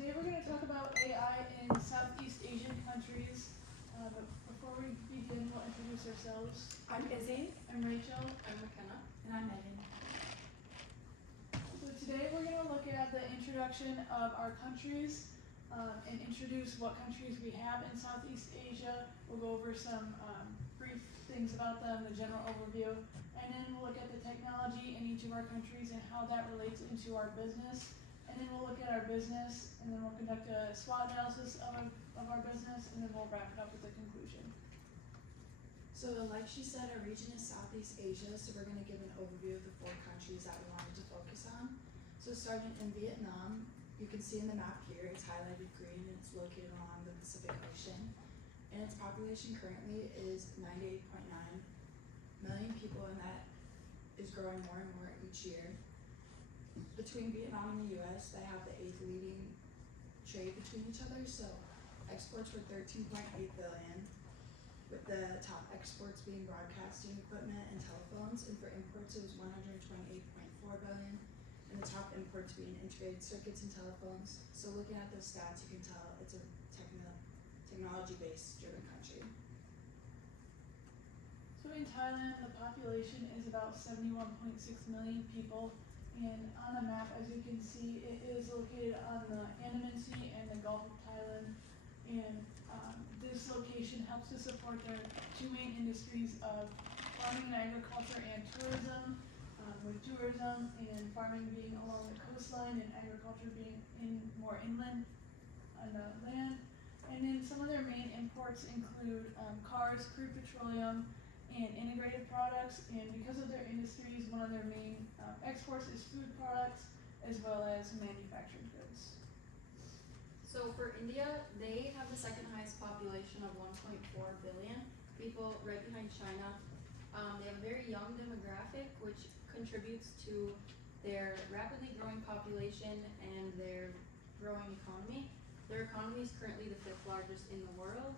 Today we're going to talk about AI in Southeast Asian countries. But before we begin, we'll introduce ourselves. I'm Izzy. I'm Rachel. I'm McKenna. And I'm Megan. So today we're going to look at the introduction of our countries and introduce what countries we have in Southeast Asia. We'll go over some brief things about them, the general overview, and then we'll look at the technology in each of our countries and how that relates into our business. And then we'll look at our business, and then we'll conduct a SWOT analysis of our business, and then we'll wrap it up with a conclusion. So like she said, our region is Southeast Asia, so we're going to give an overview of the 4 countries that we wanted to focus on. So starting in Vietnam, you can see in the map here, it's highlighted green and it's located along the Pacific Ocean. And its population currently is 98.9 million people, and that is growing more and more each year. Between Vietnam and the US, they have the 8th leading trade between each other, so exports were 13.8 billion, with the top exports being broadcasting equipment and telephones, and for imports it was 128.4 billion, and the top imports being integrated circuits and telephones. So looking at those stats, you can tell it's a technology-based driven country. So in Thailand, the population is about 71.6 million people, and on the map, as you can see, it is located on the Andaman Sea and the Gulf of Thailand. And this location helps to support their 2 main industries of farming and agriculture and tourism, with tourism and farming being along the coastline and agriculture being more inland on the land. And then some of their main imports include cars, crude petroleum, and integrated products. And because of their industries, one of their main exports is food products as well as manufactured goods. So for India, they have the 2nd highest population of 1.4 billion people, right behind China. They have a very young demographic, which contributes to their rapidly growing population and their growing economy. Their economy is currently the 5th largest in the world,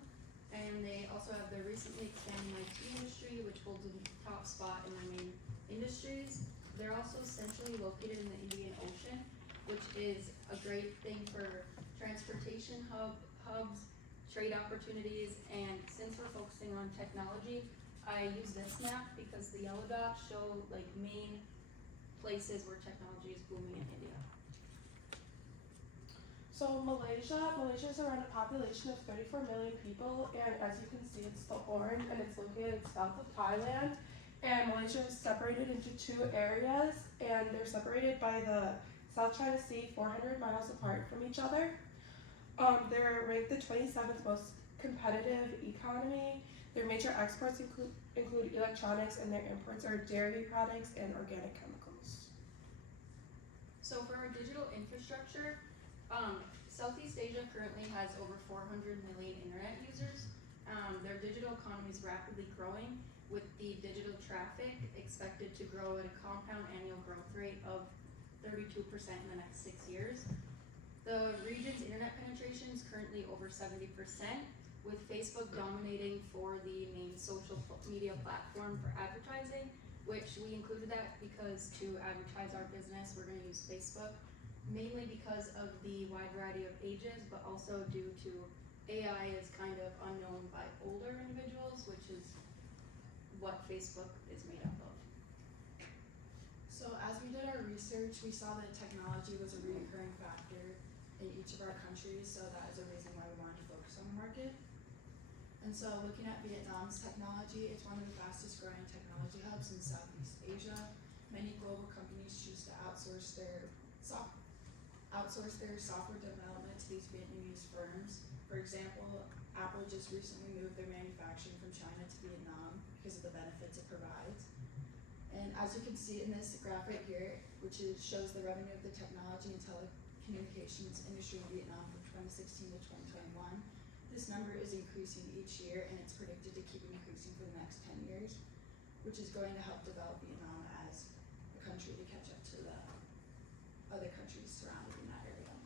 and they also have their recently expanding IT industry, which holds a top spot in their main industries. They're also centrally located in the Indian Ocean, which is a great thing for transportation hubs, trade opportunities, and since we're focusing on technology, I use this map because the yellow dots show like main places where technology is booming in India. So Malaysia is around a population of 34 million people, and as you can see, it's the orange, and it's located south of Thailand. And Malaysia is separated into 2 areas, and they're separated by the South China Sea, 400 miles apart from each other. They're ranked the 27th most competitive economy. Their major exports include electronics, and their imports are dairy products and organic chemicals. So for our digital infrastructure, Southeast Asia currently has over 400 million internet users. Their digital economy is rapidly growing, with the digital traffic expected to grow at a compound annual growth rate of 32% in the next 6 years. The region's internet penetration is currently over 70%, with Facebook dominating for the main social media platform for advertising, which we included that because to advertise our business, we're going to use Facebook, mainly because of the wide variety of ages, but also due to AI is kind of unknown by older individuals, which is what Facebook is made up of. So as we did our research, we saw that technology was a recurring factor in each of our countries, so that is a reason why we wanted to focus on the market. And so looking at Vietnam's technology, it's one of the fastest growing technology hubs in Southeast Asia. Many global companies choose to outsource their software development to these Vietnamese firms. For example, Apple just recently moved their manufacturing from China to Vietnam because of the benefits it provides. And as you can see in this graphic here, which shows the revenue of the technology and telecommunications industry in Vietnam from 2016 to 2021, this number is increasing each year, and it's predicted to keep increasing for the next 10 years, which is going to help develop Vietnam as a country to catch up to the other countries surrounding in that area.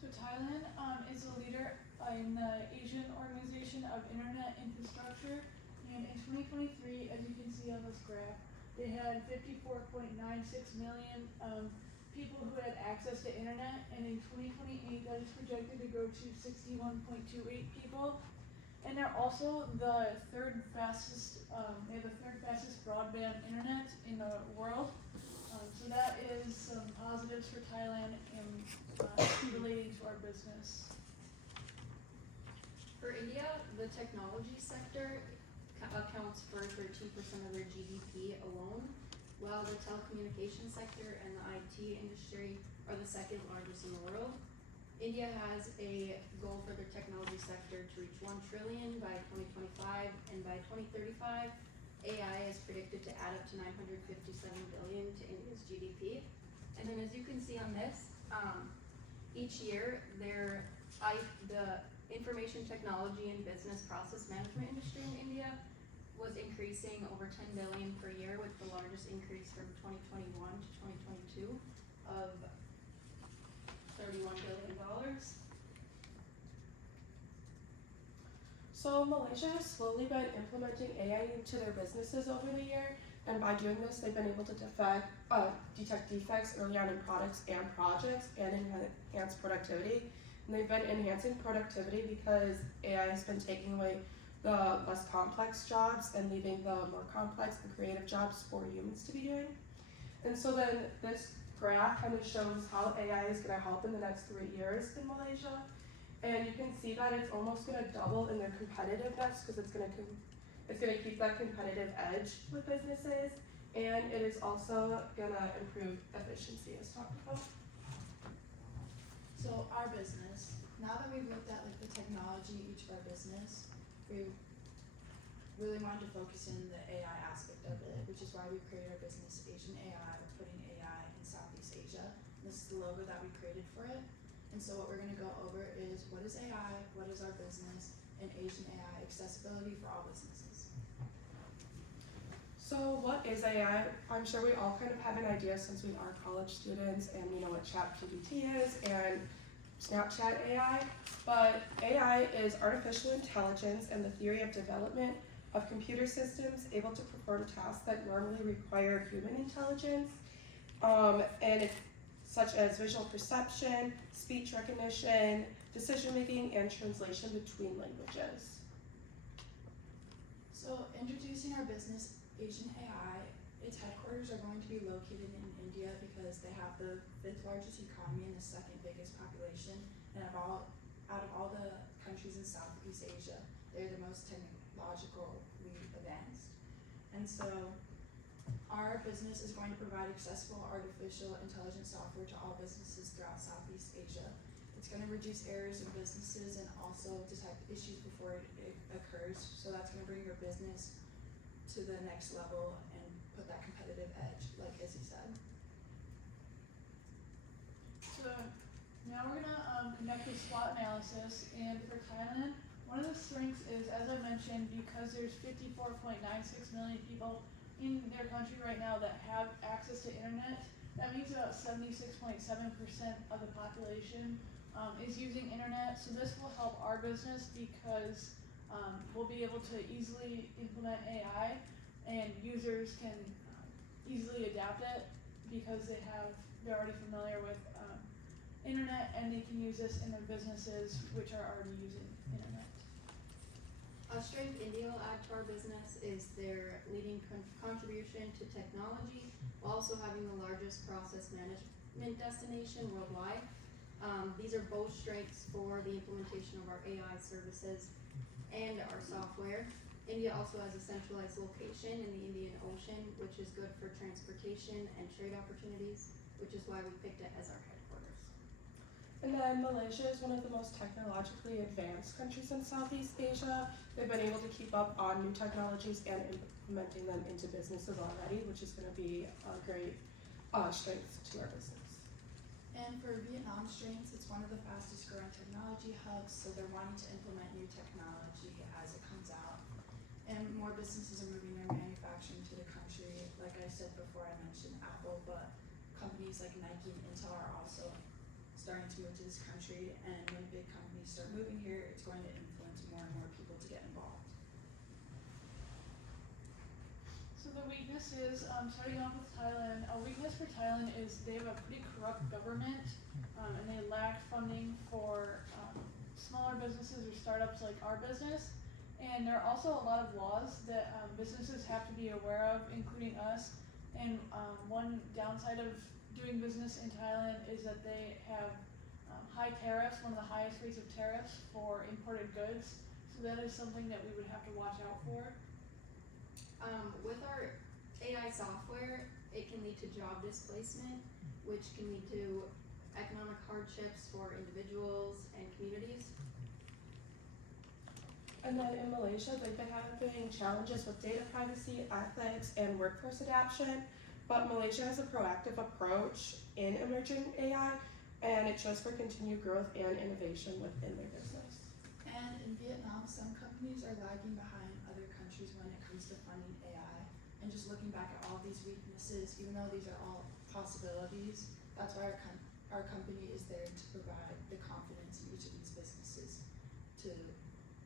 So Thailand is a leader in the Asian Organization of Internet Infrastructure, and in 2023, as you can see on this graph, they had 54.96 million people who had access access to internet, and in 2028 that is projected to grow to 61.28 people. And they're also the third fastest, they have the third fastest broadband internet in the world. So that is some positives for Thailand and relating to our business. For India, the technology sector accounts for 13% of their GDP alone, while the telecommunications sector and the IT industry are the second largest in the world. India has a goal for their technology sector to reach 1 trillion by 2025, and by 2035, AI is predicted to add up to 957 billion to India's GDP. And then as you can see on this, each year the information technology and business process management industry in India was increasing over 10 billion per year, with the largest increase from 2021 to 2022 of $31 billion. So Malaysia has slowly been implementing AI into their businesses over the year, and by doing this, they've been able to detect defects early on in products and projects and enhance productivity. And they've been enhancing productivity because AI has been taking away the less complex jobs and leaving the more complex and creative jobs for humans to be doing. And so then this graph kind of shows how AI is going to help in the next 3 years in Malaysia. And you can see that it's almost going to double in their competitiveness because it's going to keep that competitive edge with businesses, and it is also going to improve efficiency as talked about. So our business, now that we've looked at like the technology each of our business, we really wanted to focus in the AI aspect of it, which is why we created our business Asian AI. We're putting AI in Southeast Asia. This is the logo that we created for it. And so what we're going to go over is what is AI, what is our business, and Asian AI accessibility for all businesses. So what is AI? I'm sure we all kind of have an idea since we are college students and we know what ChatGPT is and Snapchat AI, but AI is artificial intelligence and the theory of development of computer systems able to perform tasks that normally require human intelligence, and it's such as visual perception, speech recognition, decision making, and translation between languages. So introducing our business Asian AI, its headquarters are going to be located in India because they have the 5th largest economy and the 2nd biggest population, and out of all the countries in Southeast Asia, they're the most technologically advanced. And so our business is going to provide accessible artificial intelligence software to all businesses throughout Southeast Asia. It's going to reduce errors in businesses and also detect issues before it occurs. So that's going to bring your business to the next level and put that competitive edge, like Izzy said. So now we're gonna conduct a SWOT analysis, and for Thailand, one of the strengths is, as I mentioned, because there's 54.96 million people in their country right now that have access to internet, that means about 76.7% of the population is using internet. So this will help our business because we'll be able to easily implement AI, and users can easily adapt it because they're already familiar with internet, and they can use this in their businesses which are already using internet. A strength India will add to our business is their leading contribution to technology, while also having the largest process management destination worldwide. These are both strengths for the implementation of our AI services and our software. India also has a centralized location in the Indian Ocean, which is good for transportation and trade opportunities, which is why we picked it as our headquarters. And then Malaysia is one of the most technologically advanced countries in Southeast Asia. They've been able to keep up on new technologies and implementing them into businesses already, which is going to be a great strength to our business. And for Vietnam strengths, it's one of the fastest growing technology hubs, so they're wanting to implement new technology as it comes out. And more businesses are moving their manufacturing to the country. Like I said before, I mentioned Apple, but companies like Nike and Intel are also starting to move to this country, and when big companies start moving here, it's going to influence more and more people to get involved. So the weaknesses, starting off with Thailand, a weakness for Thailand is they have a pretty corrupt government, and they lack funding for, smaller businesses or startups like our business. And there are also a lot of laws that, businesses have to be aware of, including us. And, one downside of doing business in Thailand is that they have, high tariffs, one of the highest rates of tariffs for imported goods. So that is something that we would have to watch out for. With our AI software, it can lead to job displacement, which can lead to economic hardships for individuals and communities. And then in Malaysia, they've been having challenges with data privacy, ethics, and workforce adaptation. But Malaysia has a proactive approach in emerging AI, and it shows for continued growth and innovation within their business. And in Vietnam, some companies are lagging behind other countries when it comes to funding AI. And just looking back at all these weaknesses, even though these are all possibilities, that's why our company is there to provide the confidence in each of these businesses to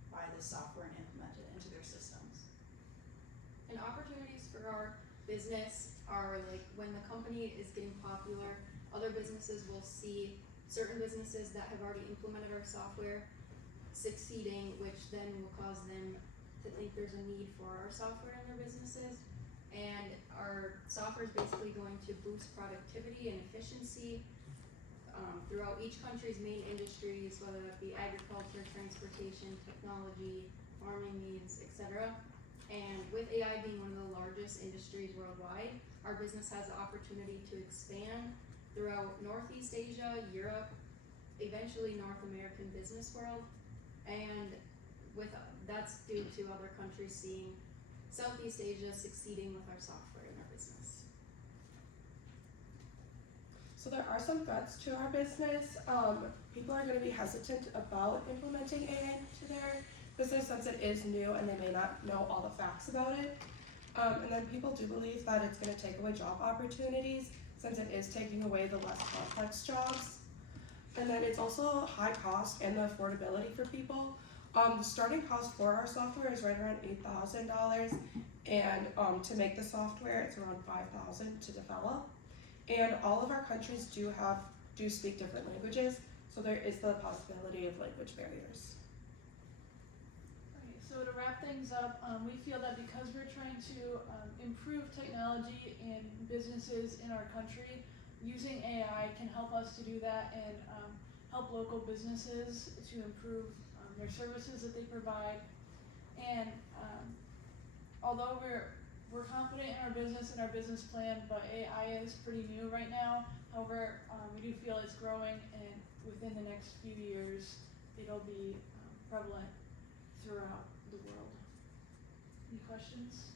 buy this software and implement it into their systems. And opportunities for our business are like when the company is getting popular, other businesses will see certain businesses that have already implemented our software succeeding, which then will cause them to think there's a need for our software in their businesses. And our software is basically going to boost productivity and efficiency throughout each country's main industries, whether that be agriculture, transportation, technology, farming needs, etc. And with AI being one of the largest industries worldwide, our business has the opportunity to expand throughout Northeast Asia, Europe, eventually North American business world, and that's due to other countries seeing Southeast Asia succeeding with our software in our business. So there are some threats to our business. People are going to be hesitant about implementing AI into their business since it is new and they may not know all the facts about it. And then people do believe that it's going to take away job opportunities since it is taking away the less complex jobs. And then it's also high cost and the affordability for people. The starting cost for our software is right around $8,000, and to make the software, it's around $5,000 to develop. And all of our countries do speak different languages, so there is the possibility of language barriers. Okay, so to wrap things up, we feel that because we're trying to improve technology in businesses in our country, using AI can help us to do that and help local businesses to improve their services that they provide. And although we're confident in our business and our business plan, but AI is pretty new right now. However, we do feel it's growing, and within the next few years, it'll be prevalent throughout the world. Any questions?